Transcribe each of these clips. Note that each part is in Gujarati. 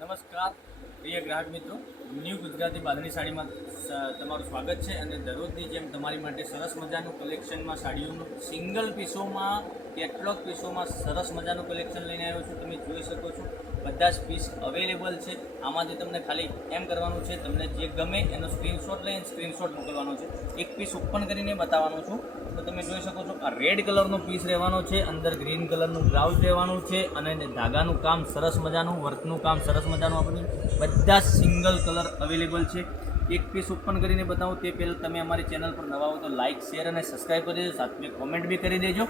નમસ્કાર પ્રિય ગ્રાહક મિત્રો, ન્યૂ ગુજરાતી બાંધણી સાડીમાં તમારું સ્વાગત છે. અને દરરોજની જેમ તમારી માટે સરસ મજાનું કલેક્શનમાં સાડીઓનું સિંગલ પીસોમાં કેટલોગ પીસોમાં સરસ મજાનું કલેક્શન લઈને આવ્યો છું. તમે જોઈ શકો છો બધા જ પીસ અવેલેબલ છે. આમાંથી તમને ખાલી એમ કરવાનું છે, તમને જે ગમે એનો સ્ક્રીનશોટ લઈને સ્ક્રીનશોટ મોકલવાનો છે. એક પીસ ઓપન કરીને બતાવવાનો છું. તો તમે જોઈ શકો છો આ રેડ કલરનો પીસ રહેવાનો છે, અંદર ગ્રીન કલરનું બ્લાઉઝ રહેવાનું છે અને ધાગાનું કામ સરસ મજાનું, વર્કનું કામ સરસ મજાનું આપણું બધા સિંગલ કલર અવેલેબલ છે. એક પીસ ઓપન કરીને બતાવું તે પહેલાં તમે અમારી ચેનલ પર નવા હો તો લાઇક, શેર અને સબસ્ક્રાઈબ કરી દેજો, સાથે કોમેન્ટ બી કરી દેજો,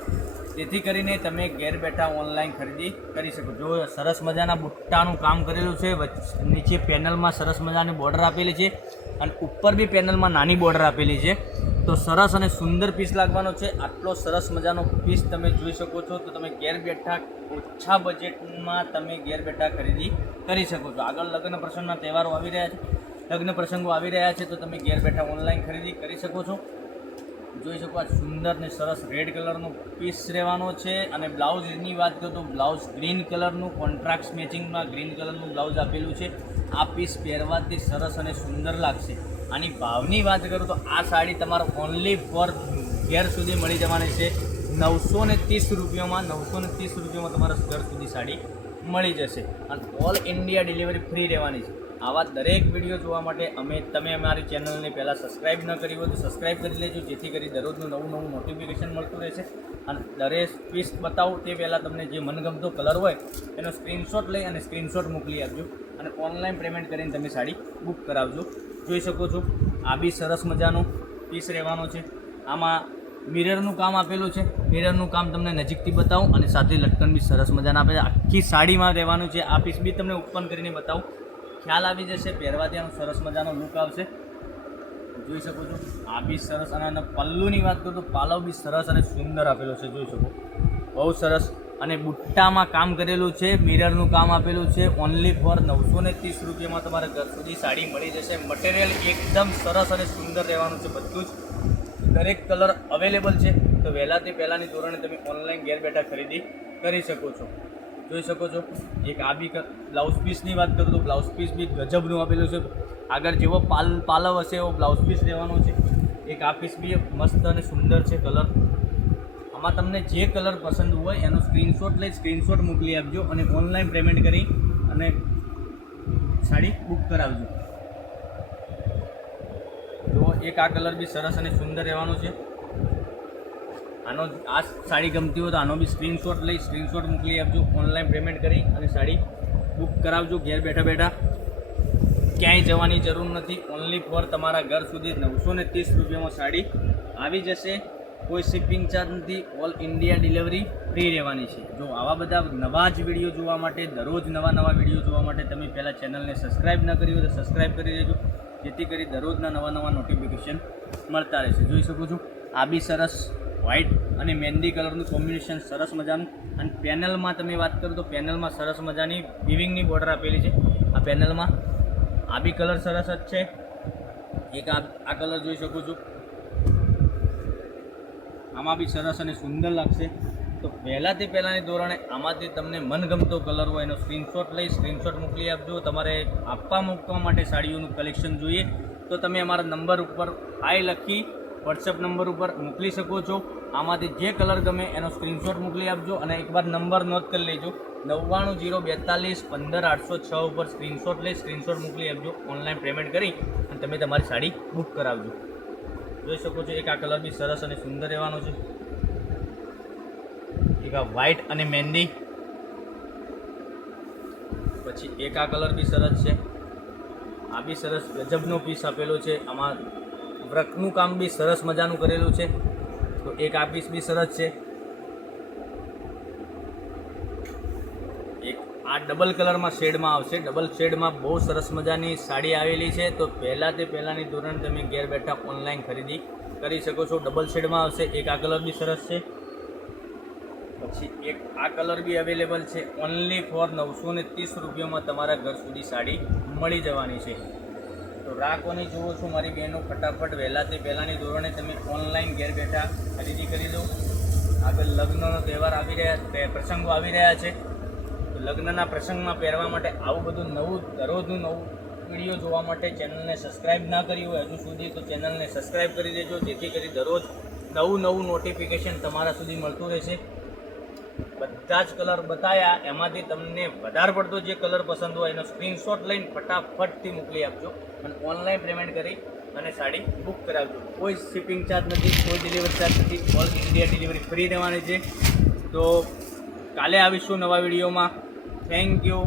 જેથી કરીને તમે ઘેર બેઠા ઓનલાઈન ખરીદી કરી શકો. જો સરસ મજાના બુટ્ટાનું કામ કરેલું છે, નીચે પેનલમાં સરસ મજાની બોર્ડર આપેલી છે અને ઉપર બી પેનલમાં નાની બોર્ડર આપેલી છે. તો સરસ અને સુંદર પીસ લાગવાનો છે. આટલો સરસ મજાનો પીસ તમે જોઈ શકો છો. તો તમે ઘેર બેઠા ઓછા બજેટમાં તમે ઘેર બેઠા ખરીદી કરી શકો છો. આગળ લગ્ન પ્રસંગના તહેવારો આવી રહ્યા છે, લગ્ન પ્રસંગો આવી રહ્યા છે, તો તમે ઘેર બેઠા ઓનલાઈન ખરીદી કરી શકો છો. જોઈ શકો આ સુંદર ને સરસ રેડ કલરનો પીસ રહેવાનો છે. અને બ્લાઉઝની વાત કરું તો બ્લાઉઝ ગ્રીન કલરનું કોન્ટ્રાક્ટ મેચિંગમાં ગ્રીન કલરનું બ્લાઉઝ આપેલું છે. આ પીસ પહેરવાથી સરસ અને સુંદર લાગશે. આની ભાવની વાત કરું તો આ સાડી તમારે ઓનલી ફોર ઘેર સુધી મળી જવાની છે 930 રૂપિયામાં. 930 રૂપિયામાં તમારા ઘર સુધી સાડી મળી જશે અને ઓલ ઇન્ડિયા ડિલિવરી ફ્રી રહેવાની છે. આવા દરેક વિડીયો જોવા માટે તમે અમારી ચેનલને પહેલાં સબસ્ક્રાઈબ ન કરી હોય તો સબસ્ક્રાઈબ કરી લેજો, જેથી કરી દરરોજનું નવું નોટિફિકેશન મળતું રહેશે. અને દરેક પીસ બતાવું તે પહેલાં તમને જે મનગમતો કલર હોય એનો સ્ક્રીનશોટ લઈ અને સ્ક્રીનશોટ મોકલી આપજો અને ઓનલાઈન પેમેન્ટ કરીને તમે સાડી બુક કરાવજો. જોઈ શકો છો આ બી સરસ મજાનો પીસ રહેવાનો છે. આમાં મિરરનું કામ આપેલું છે. મિરરનું કામ તમને નજીકથી બતાવું અને સાથે લટકન બી સરસ મજાના આપે છે. આખી સાડીમાં રહેવાનું છે. આ પીસ બી તમને ઓપન કરીને બતાવું, ખ્યાલ આવી જશે. પહેરવાથી આનો સરસ મજાનો લુક આવશે. જોઈ શકો છો આ બી સરસ. અને પલ્લુની વાત કરું તો પાલવ બી સરસ અને સુંદર આપેલો છે. જોઈ શકો બહુ સરસ. અને બુટ્ટામાં કામ કરેલું છે, મિરરનું કામ આપેલું છે. ઓનલી ફોર 930 રૂપિયામાં તમારા ઘર સુધી સાડી મળી જશે. મટીરિયલ એકદમ સરસ અને સુંદર રહેવાનું છે. બધું જ દરેક કલર અવેલેબલ છે. તો વહેલાથી પહેલાંની ધોરણે તમે ઓનલાઈન ઘેર બેઠા ખરીદી કરી શકો છો. જોઈ શકો છો એક આ બી બ્લાઉઝ પીસની વાત કરું તો બ્લાઉઝ પીસ બી ગજબનું આપેલું છે. આગળ જેવો પાલવ હશે એવો બ્લાઉઝ પીસ રહેવાનો છે. એક આ પીસ બી મસ્ત અને સુંદર છે કલર. આમાં તમને જે કલર પસંદ હોય એનો સ્ક્રીનશોટ લઈ સ્ક્રીનશોટ મોકલી આપજો અને ઓનલાઈન પેમેન્ટ કરી અને સાડી બુક કરાવજો. જો એક આ કલર બી સરસ અને સુંદર રહેવાનો છે. આનો આ સાડી ગમતી હોય તો આનો બી સ્ક્રીનશોટ લઈ સ્ક્રીનશોટ મોકલી આપજો, ઓનલાઈન પેમેન્ટ કરી અને સાડી બુક કરાવજો. ઘેર બેઠા બેઠા ક્યાંય જવાની જરૂર નથી. ઓનલી ફોર તમારા ઘર સુધી 930 રૂપિયામાં સાડી આવી જશે. કોઈ શિપિંગ ચાર્જ નથી. ઓલ ઇન્ડિયા ડિલિવરી ફ્રી રહેવાની છે. જો આવા બધા નવા જ વિડીયો જોવા માટે, દરરોજ નવા વિડીયો જોવા માટે તમે પહેલાં ચેનલને સબસ્ક્રાઈબ ન કરી હોય તો સબસ્ક્રાઈબ કરી દેજો, જેથી કરી દરરોજના નવા નોટિફિકેશન મળતા રહેશે. જોઈ શકો છો આ બી સરસ વ્હાઇટ અને મહેંદી કલરનું કોમ્બિનેશન સરસ મજાનું. અને પેનલમાં તમે વાત કરો તો પેનલમાં સરસ મજાની વિવિંગની બોર્ડર આપેલી છે. આ પેનલમાં આ બી કલર સરસ જ છે. એક આ કલર જોઈ શકો છો, આમાં બી સરસ અને સુંદર લાગશે. તો પહેલાંથી પહેલાંની ધોરણે આમાંથી તમને મનગમતો કલર હોય એનો સ્ક્રીનશોટ લઈ સ્ક્રીનશોટ મોકલી આપજો. તમારે આપવા મૂકવા માટે સાડીઓનું કલેક્શન જોઈએ તો તમે અમારા નંબર ઉપર હાય લખી વોટ્સએપ નંબર ઉપર મોકલી શકો છો. આમાંથી જે કલર ગમે એનો સ્ક્રીનશોટ મોકલી આપજો અને એકવાર નંબર નોટ કરી લેજો. 9902415806 ઉપર સ્ક્રીનશોટ લઈ સ્ક્રીનશોટ મોકલી આપજો. ઓનલાઈન પેમેન્ટ કરી અને તમે તમારી સાડી બુક કરાવજો. જોઈ શકો છો એક આ કલર બી સરસ અને સુંદર રહેવાનો છે. એક આ વ્હાઇટ અને મહેંદી, પછી એક આ કલર બી સરસ છે. આ બી સરસ ગજબનો પીસ આપેલો છે. આમાં વર્કનું કામ બી સરસ મજાનું કરેલું છે. તો એક આ પીસ બી સરસ છે. એક આ ડબલ કલરમાં શેડમાં આવશે. ડબલ શેડમાં બહુ સરસ મજાની સાડી આવેલી છે. તો પહેલાંથી પહેલાંની ધોરણ તમે ઘેર બેઠા ઓનલાઈન ખરીદી કરી શકો છો. ડબલ શેડમાં આવશે. એક આ કલર બી સરસ છે. પછી એક આ કલર બી અવેલેબલ છે. ઓનલી ફોર 930 રૂપિયામાં તમારા ઘર સુધી સાડી મળી જવાની છે. તો રાખવાની જુઓ છો મારી બહેનો, ફટાફટ વહેલાથી પહેલાંની ધોરણે તમે ઓનલાઈન ઘેર બેઠા ખરીદી કરી દો. આગળ લગ્નનો તહેવાર આવી રહ્યા, પ્રસંગો આવી રહ્યા છે. તો લગ્નના પ્રસંગમાં પહેરવા માટે આવું બધું નવું દરરોજનું નવું વિડીયો જોવા માટે ચેનલને સબસ્ક્રાઈબ ના કરી હોય હજુ સુધી તો ચેનલને સબસ્ક્રાઈબ કરી દેજો, જેથી કરી દરરોજ નવું નોટિફિકેશન તમારા સુધી મળતું રહેશે. બધા જ કલર બતાવ્યા, એમાંથી તમને વધારે પડતો જે કલર પસંદ હોય એનો સ્ક્રીનશોટ લઈને ફટાફટથી મોકલી આપજો અને ઓનલાઈન પેમેન્ટ કરી અને સાડી બુક કરાવજો. કોઈ શિપિંગ ચાર્જ નથી, કોઈ ડિલિવરી ચાર્જ નથી, ઓલ ઇન્ડિયા ડિલિવરી ફ્રી રહેવાની છે. તો કાલે આવીશું નવા વિડીયોમાં. Thank you.